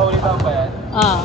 Nakaulitan ba yan? Ah.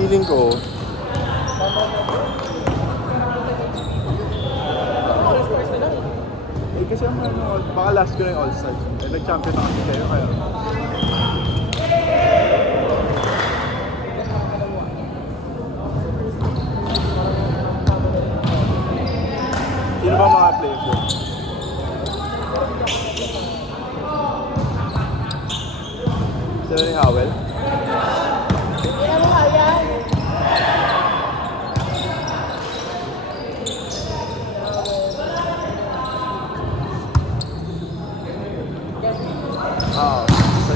Feeling ko, kasi ang baka last ko na yung All-Stars. Nag-champion na kasi kayo, kaya. Sino ba mga players doon? Sino ni Howell?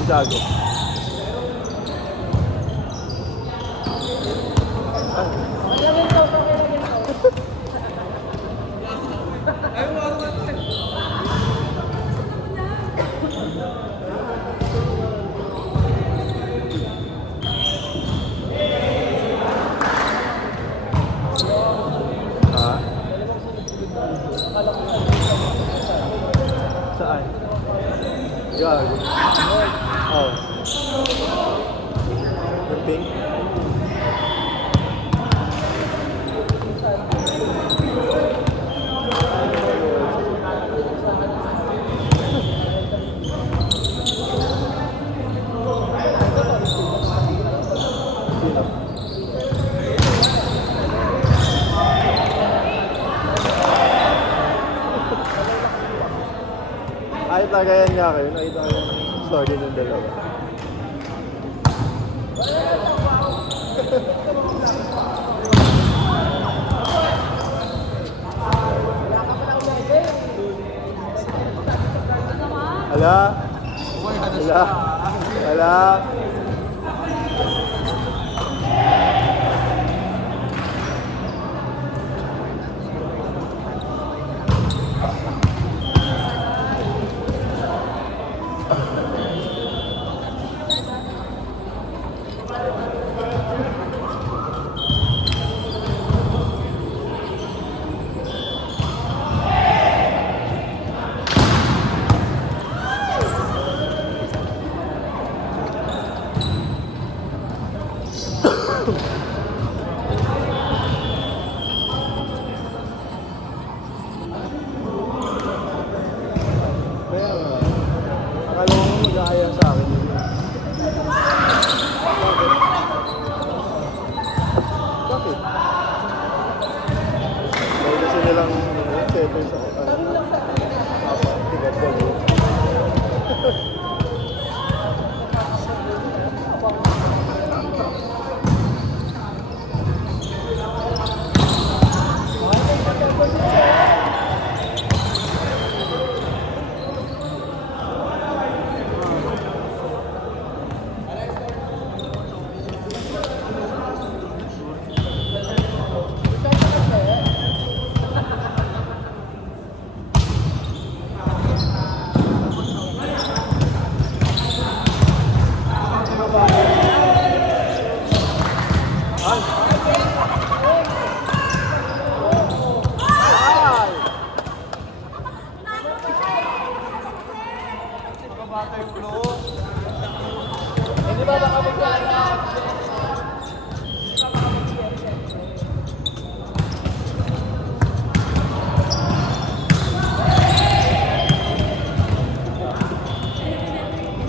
Santiago. Saan? Gago. Oh. The pink? Kahit lagayan niya kayo, nakita ko yung story ng dalawa. Wala. Wala. Wala. Kaya nga. Akala ko mag-aaya sa akin. Bakit? Dahil kasi nilang settle sa tigat ko. Hindi ba baka magkano?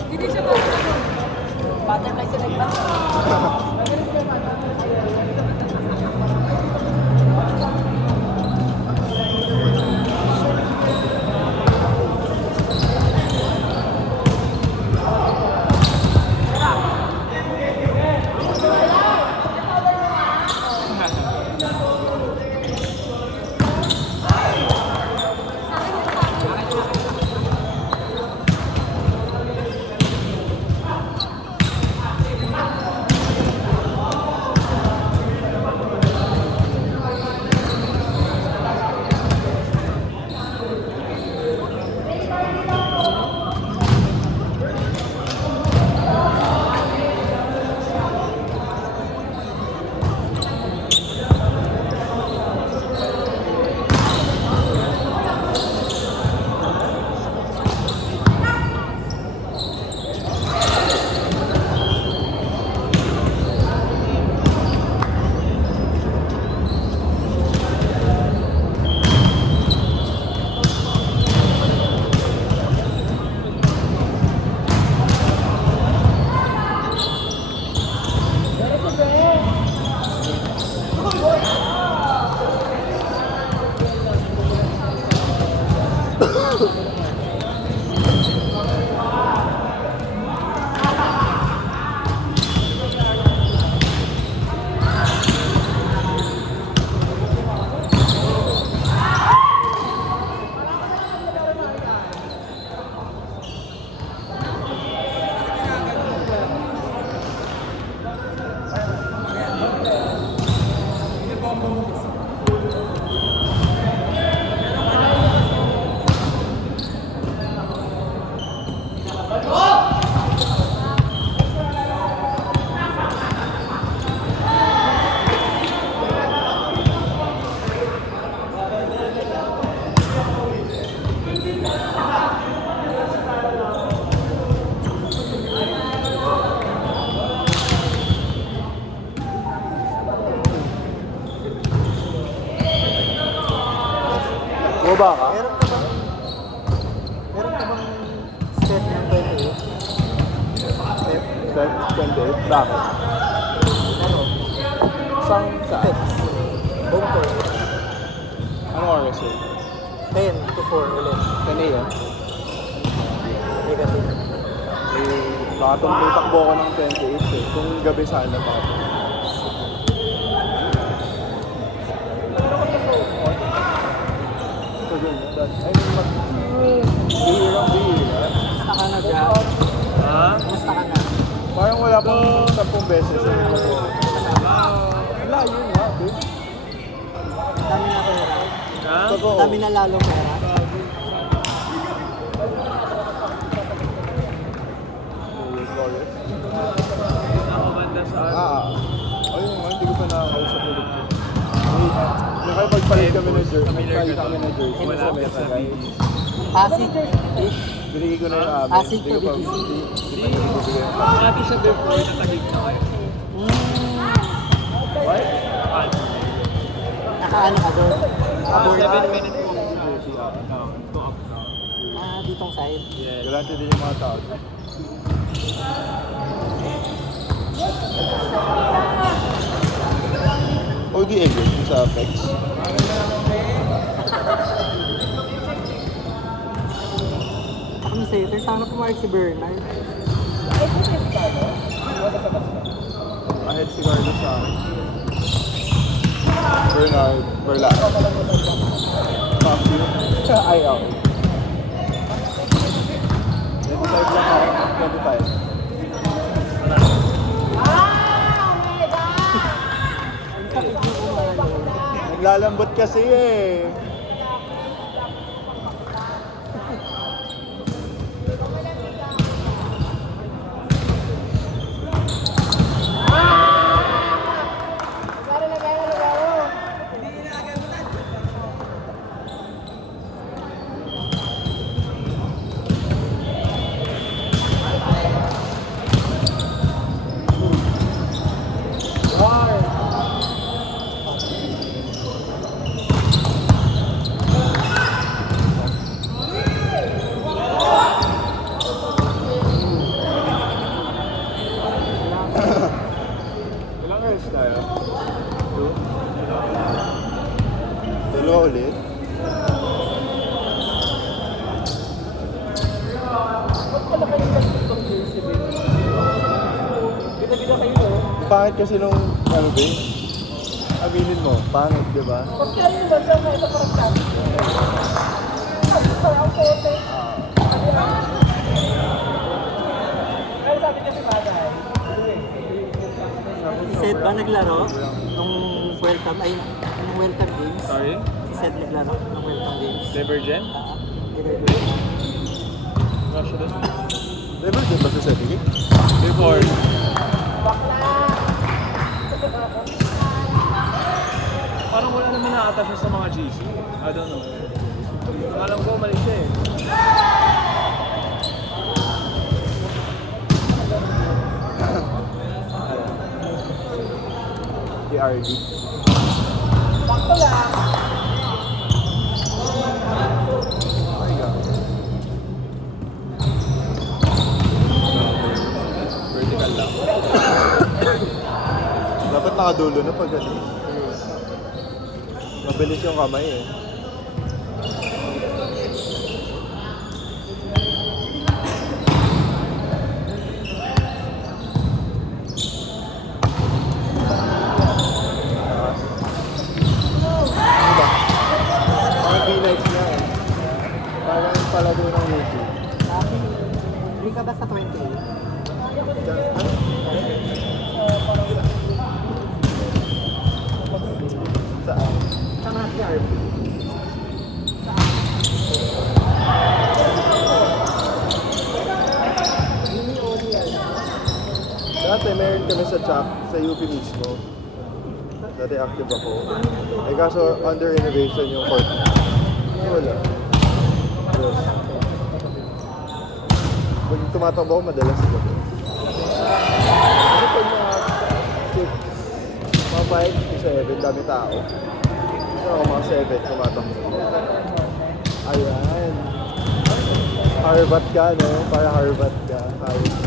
Hindi siya butterfly sa nagpa. Bumaba ka? Meron ka bang step ng 28? Step 28? Bakit? Ano? Saan? Saan? Home tour. Ano oras yun? 10 to 4 ulit. 10 a.m.? Negative. Eh, baka takbo ko ng 28 eh. Kung gabi sana pa. Ito dun. I mean, bihirang bihira. Parang wala pang 10 beses. Wala yun, ha? Dami na pera. Ha? Totoo. Dami na lalo pera. Ako banda sa Ayun nga, hindi ko pa nakakausap ulit ko. Nakapagpalit kami ng jersey. Nagpalit kami ng jersey. Wala Sa ka mesa, sa guys. Pasig. Binigay ko na yung amin. Pasig Hindi ko to pa- BGC. Hindi ko pa binigay. Pati siya before, natagig na kayo. What? Nakaano ka doon? Abort. 7 minutes po. Jersey, To up na. Ditong side. Yes. Galante din yung mga tao. OD Egg sa Apex. Kami setter. Sana pumark si Bernard. Ahead si Carlos sa akin. Bernard, Berla. Matthew. Ay, okay. 25 lang ako. 25. Naglalambot kasi eh. Ilang years tayo? 2? Dalawa ulit? Pangit kasi nung, ano ba aminin mo, pangit, di ba? Si Seth ba naglaro? Nung welcome, ay, nung welcome games? Sorry? Si Seth naglaro nung welcome games? Divergent? Russia doon. Never din ba sa setting? Before. Parang wala naman nakata siya sa mga GC. I don't know. Alam ko, mali siya eh. PRD. My God. Vertical lang. Dapat nakadulo na pag ano. Mabilis yung kamay eh. Diba? Parang B-Nights na eh. Parang palado ng YouTube. Hindi ka ba sa 28? Saan? Sama si RP. Dati meron kami sa chat sa UP mismo. Dati active ako. Eh kaso under renovation yung court. Wala. Yes. Pag tumatakbo ako madalas sa gabi. Ano pag mga 6, mga 5 to 7, dami tao. Pero ako mga 7 tumatakbo. Ayan. Harbat ka, no? Para harbat ka. Ayos.